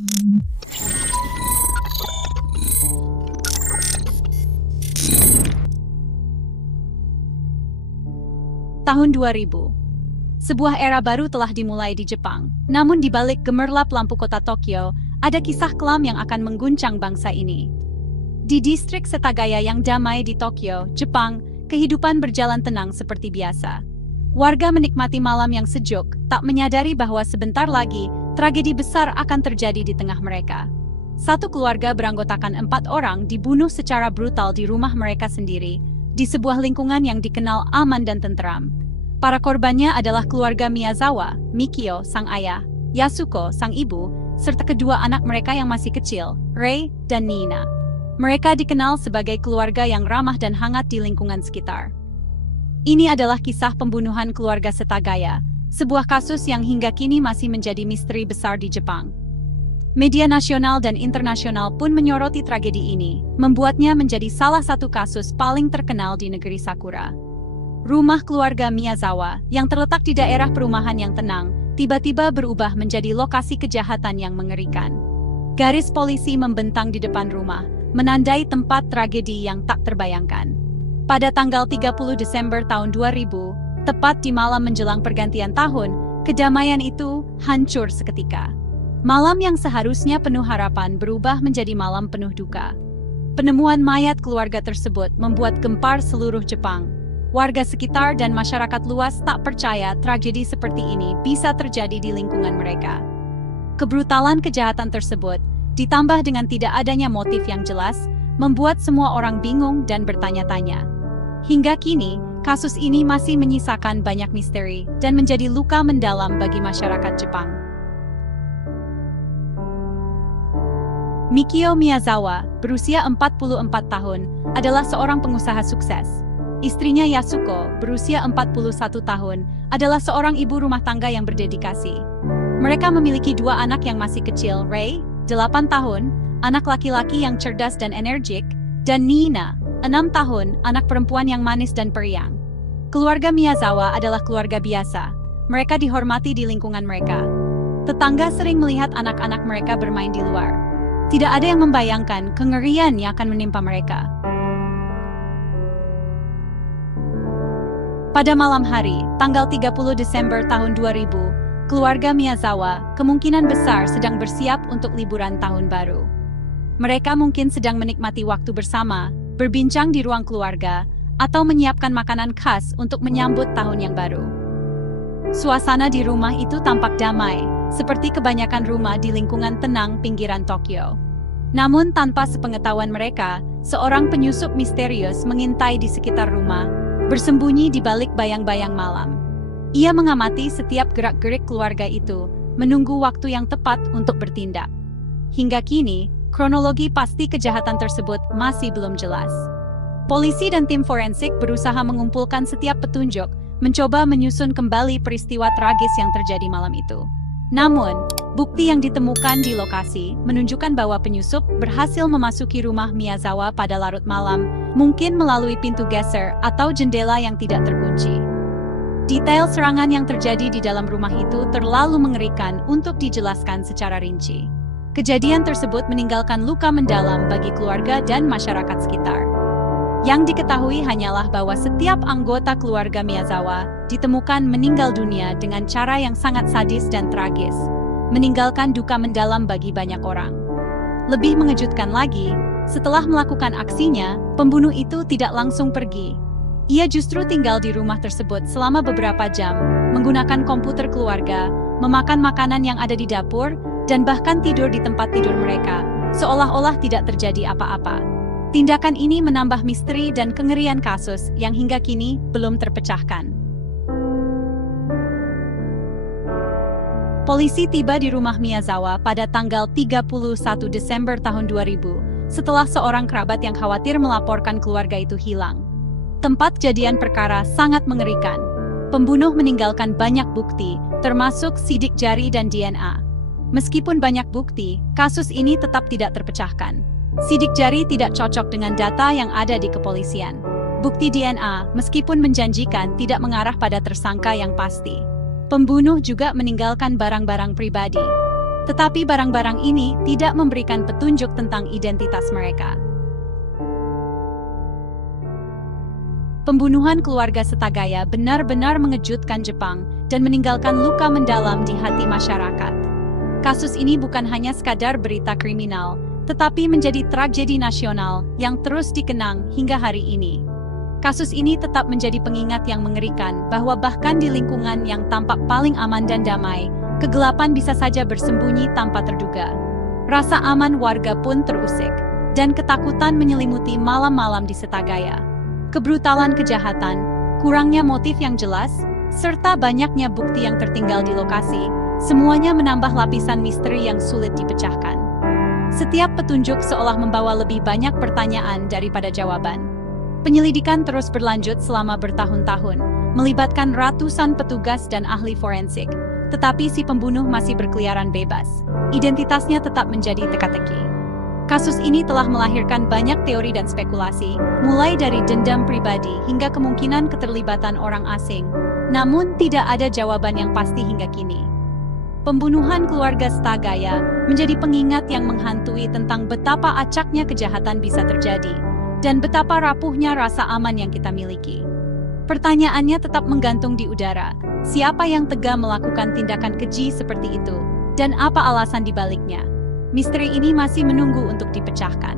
Tahun 2000. Sebuah era baru telah dimulai di Jepang. Namun di balik gemerlap lampu kota Tokyo, ada kisah kelam yang akan mengguncang bangsa ini. Di distrik Setagaya yang damai di Tokyo, Jepang, kehidupan berjalan tenang seperti biasa. Warga menikmati malam yang sejuk, tak menyadari bahwa sebentar lagi, tragedi besar akan terjadi di tengah mereka. Satu keluarga beranggotakan 4 orang dibunuh secara brutal di rumah mereka sendiri, di sebuah lingkungan yang dikenal aman dan tenteram. Para korbannya adalah keluarga Miyazawa, Mikio, sang ayah, Yasuko, sang ibu, serta kedua anak mereka yang masih kecil, Rei dan Nina. Mereka dikenal sebagai keluarga yang ramah dan hangat di lingkungan sekitar. Ini adalah kisah pembunuhan keluarga Setagaya, sebuah kasus yang hingga kini masih menjadi misteri besar di Jepang. Media nasional dan internasional pun menyoroti tragedi ini, membuatnya menjadi salah satu kasus paling terkenal di negeri Sakura. Rumah keluarga Miyazawa, yang terletak di daerah perumahan yang tenang, tiba-tiba berubah menjadi lokasi kejahatan yang mengerikan. Garis polisi membentang di depan rumah, menandai tempat tragedi yang tak terbayangkan. Pada tanggal 30 Desember tahun 2000, tepat di malam menjelang pergantian tahun, kedamaian itu hancur seketika. Malam yang seharusnya penuh harapan berubah menjadi malam penuh duka. Penemuan mayat keluarga tersebut membuat gempar seluruh Jepang. Warga sekitar dan masyarakat luas tak percaya tragedi seperti ini bisa terjadi di lingkungan mereka. Kebrutalan kejahatan tersebut, ditambah dengan tidak adanya motif yang jelas, membuat semua orang bingung dan bertanya-tanya. Hingga kini, kasus ini masih menyisakan banyak misteri dan menjadi luka mendalam bagi masyarakat Jepang. Mikio Miyazawa, berusia 44 tahun, adalah seorang pengusaha sukses. Istrinya Yasuko, berusia 41 tahun, adalah seorang ibu rumah tangga yang berdedikasi. Mereka memiliki 2 anak yang masih kecil, Rei, 8 tahun, anak laki-laki yang cerdas dan energik, dan Nina, 6 tahun, anak perempuan yang manis dan periang. Keluarga Miyazawa adalah keluarga biasa. Mereka dihormati di lingkungan mereka. Tetangga sering melihat anak-anak mereka bermain di luar. Tidak ada yang membayangkan kengerian yang akan menimpa mereka. Pada malam hari, tanggal 30 Desember tahun 2000, keluarga Miyazawa kemungkinan besar sedang bersiap untuk liburan tahun baru. Mereka mungkin sedang menikmati waktu bersama, berbincang di ruang keluarga, atau menyiapkan makanan khas untuk menyambut tahun yang baru. Suasana di rumah itu tampak damai, seperti kebanyakan rumah di lingkungan tenang pinggiran Tokyo. Namun tanpa sepengetahuan mereka, seorang penyusup misterius mengintai di sekitar rumah, bersembunyi di balik bayang-bayang malam. Ia mengamati setiap gerak-gerik keluarga itu, menunggu waktu yang tepat untuk bertindak. Hingga kini, kronologi pasti kejahatan tersebut masih belum jelas. Polisi dan tim forensik berusaha mengumpulkan setiap petunjuk, mencoba menyusun kembali peristiwa tragis yang terjadi malam itu. Namun, bukti yang ditemukan di lokasi menunjukkan bahwa penyusup berhasil memasuki rumah Miyazawa pada larut malam, mungkin melalui pintu geser atau jendela yang tidak terkunci. Detail serangan yang terjadi di dalam rumah itu terlalu mengerikan untuk dijelaskan secara rinci. Kejadian tersebut meninggalkan luka mendalam bagi keluarga dan masyarakat sekitar. Yang diketahui hanyalah bahwa setiap anggota keluarga Miyazawa ditemukan meninggal dunia dengan cara yang sangat sadis dan tragis, meninggalkan duka mendalam bagi banyak orang. Lebih mengejutkan lagi, setelah melakukan aksinya, pembunuh itu tidak langsung pergi. Ia justru tinggal di rumah tersebut selama beberapa jam, menggunakan komputer keluarga, memakan makanan yang ada di dapur, dan bahkan tidur di tempat tidur mereka, seolah-olah tidak terjadi apa-apa. Tindakan ini menambah misteri dan kengerian kasus yang hingga kini belum terpecahkan. Polisi tiba di rumah Miyazawa pada tanggal 31 Desember tahun 2000, setelah seorang kerabat yang khawatir melaporkan keluarga itu hilang. Tempat kejadian perkara sangat mengerikan. Pembunuh meninggalkan banyak bukti, termasuk sidik jari dan DNA. Meskipun banyak bukti, kasus ini tetap tidak terpecahkan. Sidik jari tidak cocok dengan data yang ada di kepolisian. Bukti DNA, meskipun menjanjikan, tidak mengarah pada tersangka yang pasti. Pembunuh juga meninggalkan barang-barang pribadi. Tetapi barang-barang ini tidak memberikan petunjuk tentang identitas mereka. Pembunuhan keluarga Setagaya benar-benar mengejutkan Jepang dan meninggalkan luka mendalam di hati masyarakat. Kasus ini bukan hanya sekadar berita kriminal, tetapi menjadi tragedi nasional yang terus dikenang hingga hari ini. Kasus ini tetap menjadi pengingat yang mengerikan bahwa bahkan di lingkungan yang tampak paling aman dan damai, kegelapan bisa saja bersembunyi tanpa terduga. Rasa aman warga pun terusik, dan ketakutan menyelimuti malam-malam di Setagaya. Kebrutalan kejahatan, kurangnya motif yang jelas, serta banyaknya bukti yang tertinggal di lokasi, semuanya menambah lapisan misteri yang sulit dipecahkan. Setiap petunjuk seolah membawa lebih banyak pertanyaan daripada jawaban. Penyelidikan terus berlanjut selama bertahun-tahun, melibatkan ratusan petugas dan ahli forensik, tetapi si pembunuh masih berkeliaran bebas. Identitasnya tetap menjadi teka-teki. Kasus ini telah melahirkan banyak teori dan spekulasi, mulai dari dendam pribadi hingga kemungkinan keterlibatan orang asing, namun tidak ada jawaban yang pasti hingga kini. Pembunuhan keluarga Setagaya menjadi pengingat yang menghantui tentang betapa acaknya kejahatan bisa terjadi, dan betapa rapuhnya rasa aman yang kita miliki. Pertanyaannya tetap menggantung di udara, siapa yang tega melakukan tindakan keji seperti itu, dan apa alasan di baliknya? Misteri ini masih menunggu untuk dipecahkan.